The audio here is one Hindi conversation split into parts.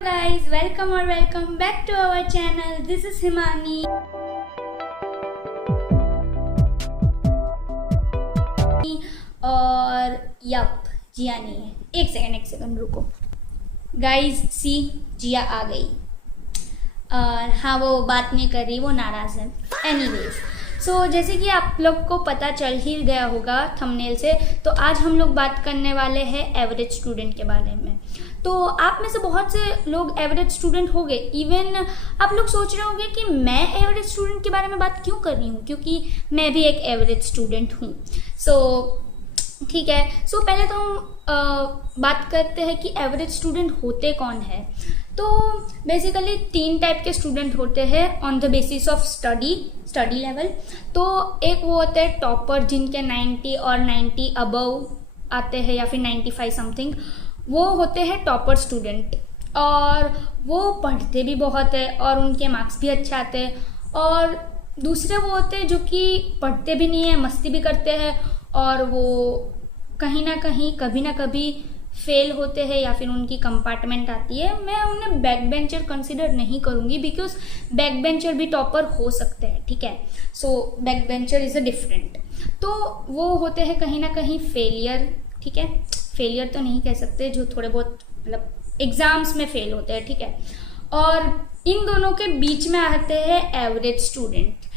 Guys, welcome back to our channel. This is Himani. और जिया नहीं है। एक सेकंड रुको गाइज। सी जिया आ गई और हाँ वो बात नहीं कर रही, वो नाराज है। एनीवेज सो जैसे कि आप लोग को पता चल ही गया होगा थंबनेल से, तो आज हम लोग बात करने वाले हैं एवरेज स्टूडेंट के बारे में। तो आप में से बहुत से लोग एवरेज स्टूडेंट होंगे। इवन आप लोग सोच रहे होंगे कि मैं एवरेज स्टूडेंट के बारे में बात क्यों कर रही हूँ, क्योंकि मैं भी एक एवरेज स्टूडेंट हूँ। ठीक है। सो पहले तो हम बात करते हैं कि एवरेज स्टूडेंट होते कौन है। तो बेसिकली 3 टाइप के स्टूडेंट होते हैं on the basis of study level. तो एक वो होते हैं टॉपर, जिनके 90 और 90 अबव आते हैं या फिर 95 समथिंग, वो होते हैं टॉपर स्टूडेंट। और वो पढ़ते भी बहुत है और उनके मार्क्स भी अच्छे आते हैं। और दूसरे वो होते हैं जो कि पढ़ते भी नहीं है, मस्ती भी करते हैं और वो कहीं ना कहीं कभी ना कभी फेल होते हैं या फिर उनकी कंपार्टमेंट आती है। मैं उन्हें बैक बेंचर कंसिडर नहीं करूँगी, बिकॉज बैक बेंचर भी टॉपर हो सकते हैं। ठीक है। So back bencher is a different. तो वो होते हैं कहीं ना कहीं फेलियर। ठीक है, फेलियर तो नहीं कह सकते, जो थोड़े बहुत मतलब एग्जाम्स में फेल होते हैं। ठीक है। और इन दोनों के बीच में आते हैं एवरेज स्टूडेंट।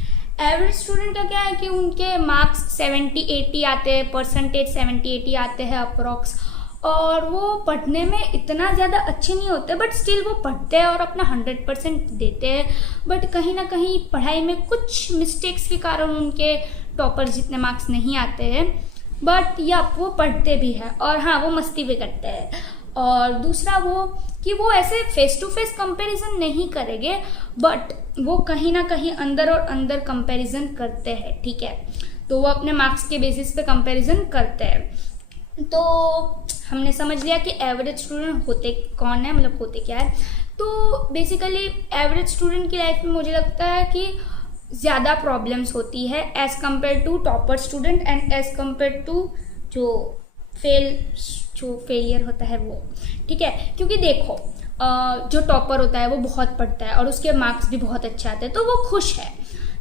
एवरेज स्टूडेंट का क्या है कि उनके मार्क्स 70-80 आते हैं, परसेंटेज 70-80 आते हैं अप्रॉक्स। और वो पढ़ने में इतना ज़्यादा अच्छे नहीं होते, बट स्टिल वो पढ़ते हैं और अपना 100% देते हैं। बट कहीं ना कहीं पढ़ाई में कुछ मिस्टेक्स के कारण उनके टॉपर जितने मार्क्स नहीं आते हैं। बट वो पढ़ते भी हैं और हाँ वो मस्ती भी करते हैं। और दूसरा वो कि वो ऐसे फेस टू फेस कंपैरिजन नहीं करेंगे, बट वो कहीं ना कहीं अंदर और अंदर कंपैरिजन करते हैं। ठीक है। तो वो अपने मार्क्स के बेसिस पे कंपैरिजन करते हैं। तो हमने समझ लिया कि एवरेज स्टूडेंट होते कौन है, मतलब होते क्या है। तो बेसिकली एवरेज स्टूडेंट की लाइफ में मुझे लगता है कि ज़्यादा प्रॉब्लम्स होती है as compare to topper student and as compare to जो फेलियर होता है वो। ठीक है। क्योंकि देखो जो टॉपर होता है वो बहुत पढ़ता है और उसके मार्क्स भी बहुत अच्छे आते हैं, तो वो खुश है।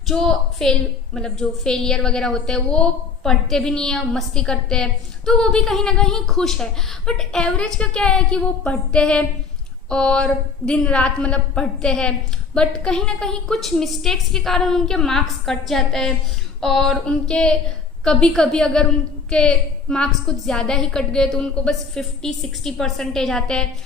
जो फेलियर वगैरह होते हैं वो पढ़ते भी नहीं है, मस्ती करते हैं, तो वो भी कहीं ना कहीं खुश है। बट एवरेज का क्या है कि वो पढ़ते हैं और दिन रात मतलब पढ़ते हैं, बट कहीं ना कहीं कुछ मिस्टेक्स के कारण उनके मार्क्स कट जाते हैं। और उनके कभी कभी अगर उनके मार्क्स कुछ ज़्यादा ही कट गए तो उनको बस 50-60 परसेंटेज आते हैं।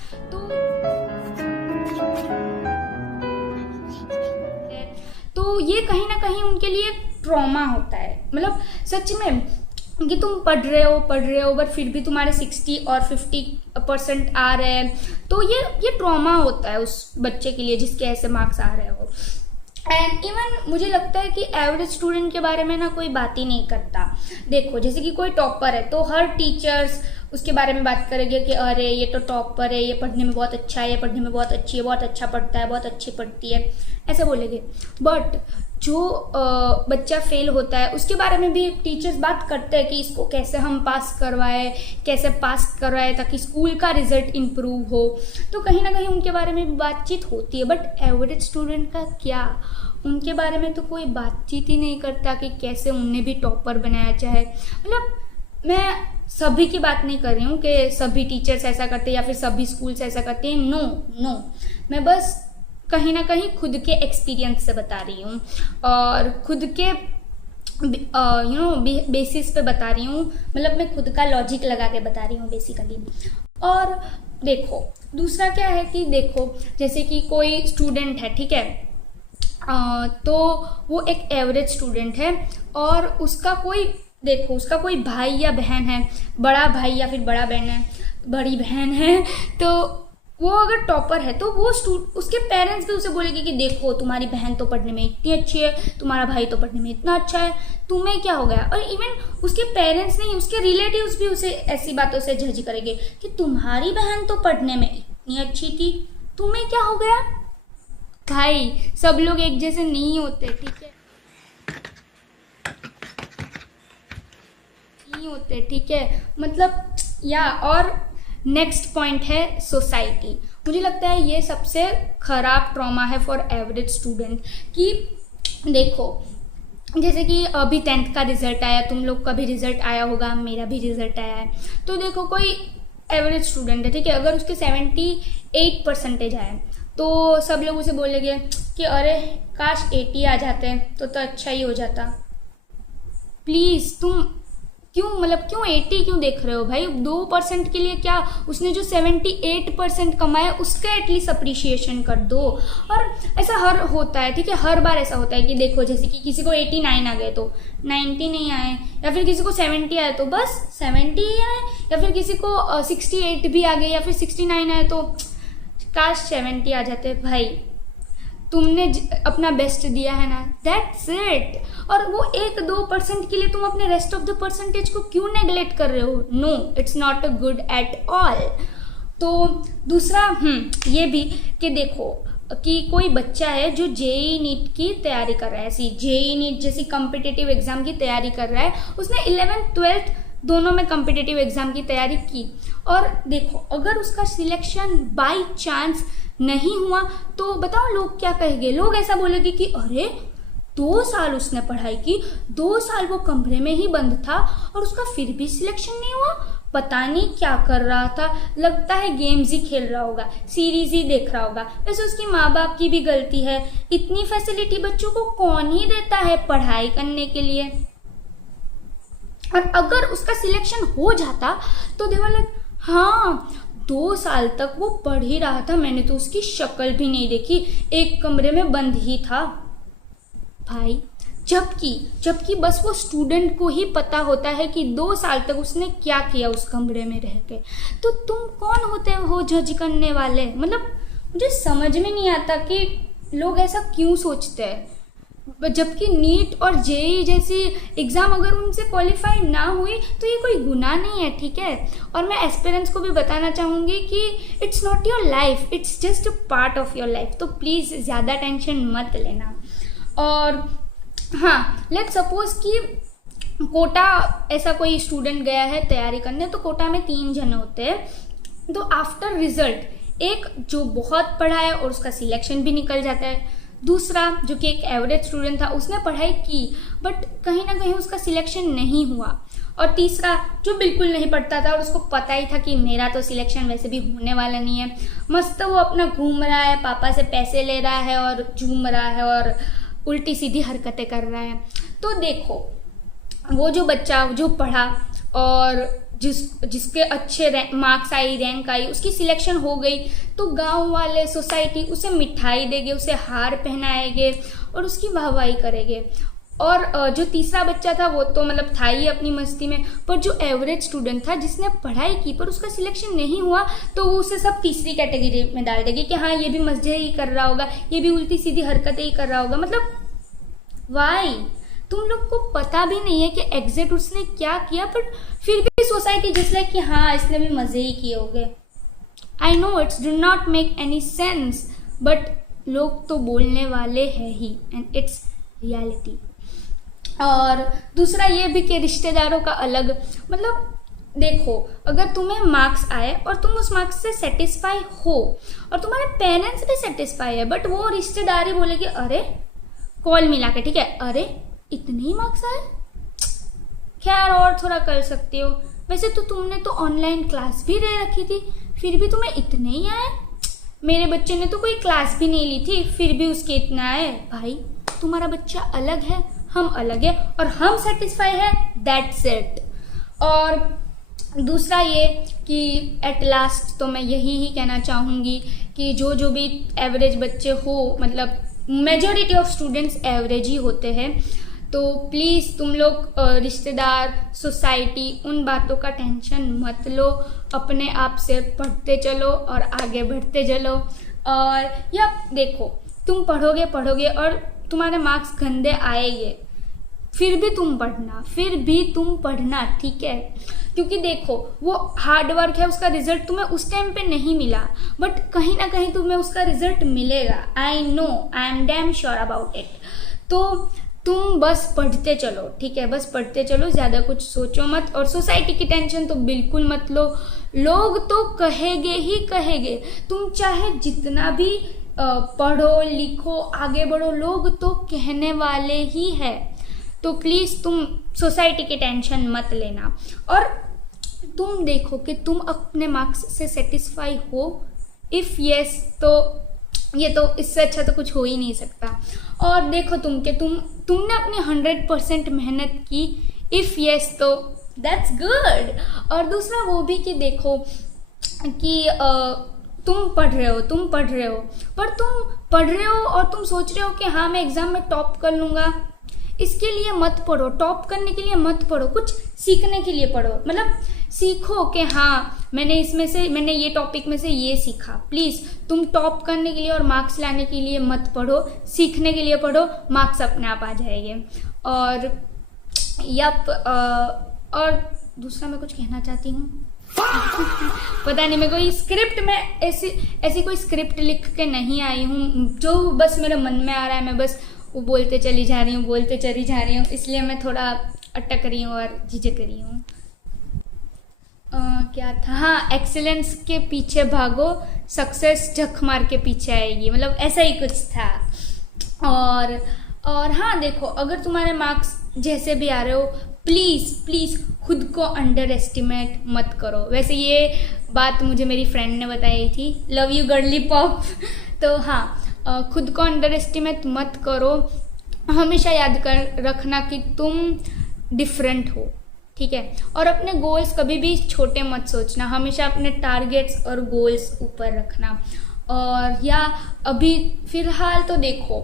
तो ये कहीं ना कहीं उनके लिए ट्रॉमा होता है। मतलब सच में कि तुम पढ़ रहे हो बट फिर भी तुम्हारे 60 और 50% आ रहे हैं, तो ये ट्रॉमा होता है उस बच्चे के लिए जिसके ऐसे मार्क्स आ रहे हो। एंड इवन मुझे लगता है कि एवरेज स्टूडेंट के बारे में ना कोई बात ही नहीं करता। देखो जैसे कि कोई टॉपर है तो हर टीचर्स उसके बारे में बात करेंगे कि अरे ये तो टॉपर है, ये पढ़ने में बहुत अच्छा है, ये पढ़ने में बहुत अच्छी है, बहुत अच्छा पढ़ता है, बहुत अच्छी पढ़ती है, ऐसे बोलेंगे। बट जो बच्चा फेल होता है उसके बारे में भी टीचर्स बात करते हैं कि इसको कैसे हम कैसे पास करवाए ताकि स्कूल का रिजल्ट इम्प्रूव हो। तो कहीं ना कहीं उनके बारे में भी बातचीत होती है। बट एवरेज स्टूडेंट का क्या, उनके बारे में तो कोई बातचीत ही नहीं करता कि कैसे उन्हें भी टॉपर बनाया जाए। मतलब मैं सभी की बात नहीं कर रही हूँ कि सभी टीचर्स ऐसा करते हैं या फिर सभी स्कूल्स ऐसा करते हैं। नो, मैं बस कहीं ना कहीं खुद के एक्सपीरियंस से बता रही हूँ और खुद के बेसिस पे बता रही हूँ। मतलब मैं खुद का लॉजिक लगा के बता रही हूँ बेसिकली। और देखो दूसरा क्या है कि देखो जैसे कि कोई स्टूडेंट है, ठीक है, तो वो एक एवरेज स्टूडेंट है और उसका कोई भाई या बहन है, बड़ा भाई या फिर बड़ी बहन है, तो वो अगर टॉपर है तो वो उसके पेरेंट्स भी उसे बोलेंगे कि देखो तुम्हारी बहन तो पढ़ने में इतनी अच्छी है, तुम्हारा भाई तो पढ़ने में इतना अच्छा है, तुम्हें क्या हो गया। और इवन उसके पेरेंट्स नहीं, उसके रिलेटिव्स भी उसे ऐसी बातों से जज करेंगे कि तुम्हारी बहन तो पढ़ने में इतनी अच्छी थी, तुम्हें क्या हो गया। भाई सब लोग एक जैसे नहीं होते। ठीक है, नहीं होते। ठीक है, मतलब और नेक्स्ट पॉइंट है सोसाइटी। मुझे लगता है ये सबसे खराब ट्रॉमा है फॉर एवरेज स्टूडेंट। कि देखो जैसे कि अभी 10th का रिजल्ट आया, तुम लोग का भी रिजल्ट आया होगा, मेरा भी रिजल्ट आया है। तो देखो कोई एवरेज स्टूडेंट है, ठीक है, अगर उसके 78% आए तो सब लोग उसे बोलेंगे कि अरे काश 80 आ जाते तो अच्छा ही हो जाता। प्लीज़ तुम क्यों 80 क्यों देख रहे हो भाई? 2% के लिए क्या, उसने जो 78% कमाया उसका एटलीस्ट अप्रिशिएशन कर दो। और ऐसा हर होता है, ठीक है, हर बार ऐसा होता है कि देखो जैसे कि किसी को 89 आ गए तो 90 नहीं आए, या फिर किसी को 70 आए तो बस 70 ही आए, या फिर किसी को 68 भी आ गए या फिर 69 आए तो काश 70 आ जाते। भाई तुमने अपना बेस्ट दिया है ना, दैट्स इट। और वो 1-2% के लिए तुम अपने रेस्ट ऑफ द परसेंटेज को क्यों नेग्लेक्ट कर रहे हो? No, it's not a good at all. तो दूसरा ये भी कि देखो कि कोई बच्चा है जो जेईई नीट की तैयारी कर रहा है, ऐसी जेईई नीट जैसी कॉम्पिटिटिव एग्जाम की तैयारी कर रहा है, उसने 11th 12th दोनों में कॉम्पिटिटिव एग्जाम की तैयारी की, और देखो अगर उसका सिलेक्शन बाय चांस नहीं हुआ तो बताओ लोग क्या कहेंगे? लोग ऐसा बोलेंगे कि अरे 2 साल उसने पढ़ाई की, 2 साल वो कमरे में ही बंद था और उसका फिर भी सिलेक्शन नहीं हुआ, पता नहीं क्या कर रहा था, लगता है गेम्स ही खेल रहा होगा, सीरीज ही देख रहा होगा। वैसे उसकी माँ बाप की भी गलती है, इतनी फैसिलिटी बच्चों को कौन ही देता है पढ़ाई करने के लिए। और अगर उसका सिलेक्शन हो जाता तो देवर लाइक हाँ 2 साल तक वो पढ़ ही रहा था, मैंने तो उसकी शक्ल भी नहीं देखी, एक कमरे में बंद ही था। भाई जबकि बस वो स्टूडेंट को ही पता होता है कि 2 साल तक उसने क्या किया उस कमरे में रह के, तो तुम कौन होते हो जज करने वाले? मतलब मुझे समझ में नहीं आता कि लोग ऐसा क्यों सोचते हैं। जबकि नीट और जेईई जैसी एग्ज़ाम अगर उनसे क्वालिफाई ना हुई तो ये कोई गुनाह नहीं है, ठीक है। और मैं एस्पिरेंट्स को भी बताना चाहूँगी कि it's not your life, it's just a part of your life, तो प्लीज़ ज़्यादा टेंशन मत लेना। और हाँ, लेट्स सपोज कि कोटा ऐसा कोई स्टूडेंट गया है तैयारी करने, तो कोटा में 3 जन होते हैं, तो आफ्टर रिजल्ट एक जो बहुत पढ़ा है और उसका सिलेक्शन भी निकल जाता है, दूसरा जो कि एक एवरेज स्टूडेंट था उसने पढ़ाई की बट कहीं ना कहीं उसका सिलेक्शन नहीं हुआ, और तीसरा जो बिल्कुल नहीं पढ़ता था और उसको पता ही था कि मेरा तो सिलेक्शन वैसे भी होने वाला नहीं है, मस्त वो अपना घूम रहा है, पापा से पैसे ले रहा है और झूम रहा है और उल्टी सीधी हरकतें कर रहा है। तो देखो वो जो बच्चा जो पढ़ा और जिसके अच्छे मार्क्स आई, रैंक आई, उसकी सिलेक्शन हो गई, तो गांव वाले सोसाइटी उसे मिठाई देंगे, उसे हार पहनाएंगे और उसकी वाहवाही करेंगे। और जो तीसरा बच्चा था वो तो मतलब था ही अपनी मस्ती में, पर जो एवरेज स्टूडेंट था जिसने पढ़ाई की पर उसका सिलेक्शन नहीं हुआ, तो वो उसे सब तीसरी कैटेगरी में डाल देंगे कि हाँ ये भी मजे ही कर रहा होगा, ये भी उल्टी सीधी हरकतें ही कर रहा होगा। मतलब वाई? तुम लोग को पता भी नहीं है कि एग्जैक्ट उसने क्या किया, बट फिर भी सोसाइटी जस्ट लाइक कि हाँ इसने भी मजे ही किए होंगे। I know it's do not make any sense, but लोग तो बोलने वाले हैं ही, एंड इट्स रियलिटी। और दूसरा ये भी कि रिश्तेदारों का अलग, मतलब देखो अगर तुम्हें मार्क्स आए और तुम उस मार्क्स से सेटिस्फाई हो और तुम्हारे पेरेंट्स भी सेटिस्फाई है, बट वो रिश्तेदारी बोले कि अरे कॉल मिला के, ठीक है, अरे इतने ही मार्क्स आए, खैर और थोड़ा कर सकती हो, वैसे तो तुमने तो ऑनलाइन क्लास भी ले रखी थी फिर भी तुम्हें इतने ही आए, मेरे बच्चे ने तो कोई क्लास भी नहीं ली थी फिर भी उसके इतना आए। भाई तुम्हारा बच्चा अलग है, हम अलग है और हम सेटिस्फाई है, दैट्स इट। और दूसरा ये कि एट लास्ट तो मैं यही ही कहना चाहूँगी कि जो भी एवरेज बच्चे हो, मतलब मेजॉरिटी ऑफ स्टूडेंट्स एवरेज ही होते हैं, तो प्लीज़ तुम लोग रिश्तेदार, सोसाइटी, उन बातों का टेंशन मत लो, अपने आप से पढ़ते चलो और आगे बढ़ते चलो। और या देखो तुम पढ़ोगे और तुम्हारे मार्क्स गंदे आएंगे, फिर भी तुम पढ़ना, ठीक है, क्योंकि देखो वो हार्ड वर्क है, उसका रिजल्ट तुम्हें उस टाइम पे नहीं मिला बट कहीं ना कहीं तुम्हें उसका रिजल्ट मिलेगा। I know, I am damn sure about it. तो तुम बस पढ़ते चलो, ठीक है, बस पढ़ते चलो, ज़्यादा कुछ सोचो मत। और सोसाइटी की टेंशन तो बिल्कुल मत लो, लोग तो कहेंगे ही कहेंगे, तुम चाहे जितना भी पढ़ो लिखो आगे बढ़ो, लोग तो कहने वाले ही है। तो प्लीज़ तुम सोसाइटी की टेंशन मत लेना, और तुम देखो कि तुम अपने मार्क्स से सेटिस्फाई हो। इफ़ यस तो ये तो इससे अच्छा तो कुछ हो ही नहीं सकता। और देखो तुम कि तुमने अपनी 100% मेहनत की। इफ़ यस तो दैट्स गुड। और दूसरा वो भी कि देखो कि तुम पढ़ रहे हो पर तुम पढ़ रहे हो और तुम सोच रहे हो कि हाँ मैं एग्ज़ाम में टॉप कर लूँगा। इसके लिए मत पढ़ो, टॉप करने के लिए मत पढ़ो, कुछ सीखने के लिए पढ़ो। मतलब सीखो कि हाँ मैंने ये टॉपिक में से ये सीखा। प्लीज़ तुम टॉप करने के लिए और मार्क्स लाने के लिए मत पढ़ो, सीखने के लिए पढ़ो, मार्क्स अपने आप आ जाएंगे। और और दूसरा मैं कुछ कहना चाहती हूँ पता नहीं, मैं कोई स्क्रिप्ट में ऐसी कोई स्क्रिप्ट लिख के नहीं आई हूँ, जो बस मेरे मन में आ रहा है मैं बस वो बोलते चली जा रही हूँ, इसलिए मैं थोड़ा अटक रही हूँ और झिझक रही हूँ। क्या था, हाँ, एक्सीलेंस के पीछे भागो, सक्सेस झक मार के पीछे आएगी, मतलब ऐसा ही कुछ था। और हाँ देखो, अगर तुम्हारे मार्क्स जैसे भी आ रहे हो, प्लीज़ खुद को अंडर एस्टिमेट मत करो। वैसे ये बात मुझे मेरी फ्रेंड ने बताई थी, लव यू गर्ली पॉप। तो हाँ, खुद को अंडर एस्टिमेट मत करो, हमेशा याद कर रखना कि तुम डिफरेंट हो, ठीक है। और अपने गोल्स कभी भी छोटे मत सोचना, हमेशा अपने टारगेट्स और गोल्स ऊपर रखना। और या अभी फ़िलहाल तो देखो,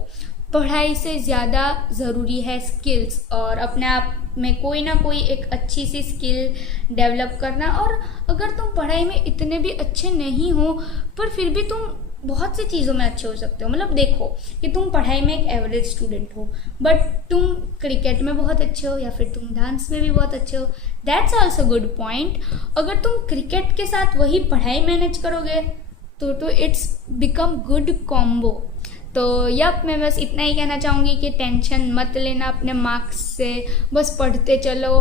पढ़ाई से ज़्यादा ज़रूरी है स्किल्स, और अपने आप में कोई ना कोई एक अच्छी सी स्किल डेवलप करना। और अगर तुम पढ़ाई में इतने भी अच्छे नहीं हो पर फिर भी तुम बहुत सी चीज़ों में अच्छे हो सकते हो। मतलब देखो कि तुम पढ़ाई में एक एवरेज स्टूडेंट हो बट तुम क्रिकेट में बहुत अच्छे हो या फिर तुम डांस में भी बहुत अच्छे हो, दैट्स ऑल्सो गुड पॉइंट। अगर तुम क्रिकेट के साथ वही पढ़ाई मैनेज करोगे तो इट्स बिकम गुड कॉम्बो। तो मैं बस इतना ही कहना चाहूँगी कि टेंशन मत लेना अपने मार्क्स से, बस पढ़ते चलो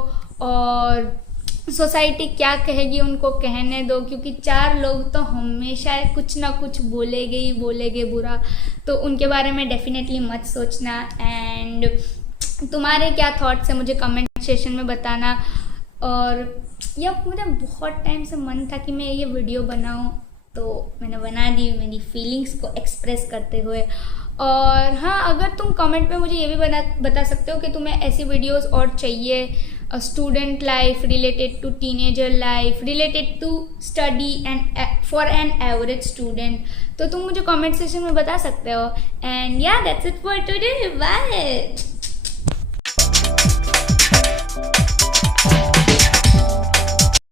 और सोसाइटी क्या कहेगी उनको कहने दो, क्योंकि 4 लोग तो हमेशा कुछ ना कुछ बोलेगे बुरा, तो उनके बारे में डेफिनेटली मत सोचना। एंड तुम्हारे क्या थॉट्स है मुझे कमेंट सेशन में बताना। और मुझे बहुत टाइम से मन था कि मैं ये वीडियो बनाऊं, तो मैंने बना दी मेरी फीलिंग्स को एक्सप्रेस करते हुए। और हाँ, अगर तुम कमेंट में मुझे ये भी बता सकते हो कि तुम्हें ऐसी वीडियोस और चाहिए, student life related to teenager life related to study and for an average student, तो तुम मुझे कमेंट सेक्शन में बता सकते हो। And that's it for today, bye.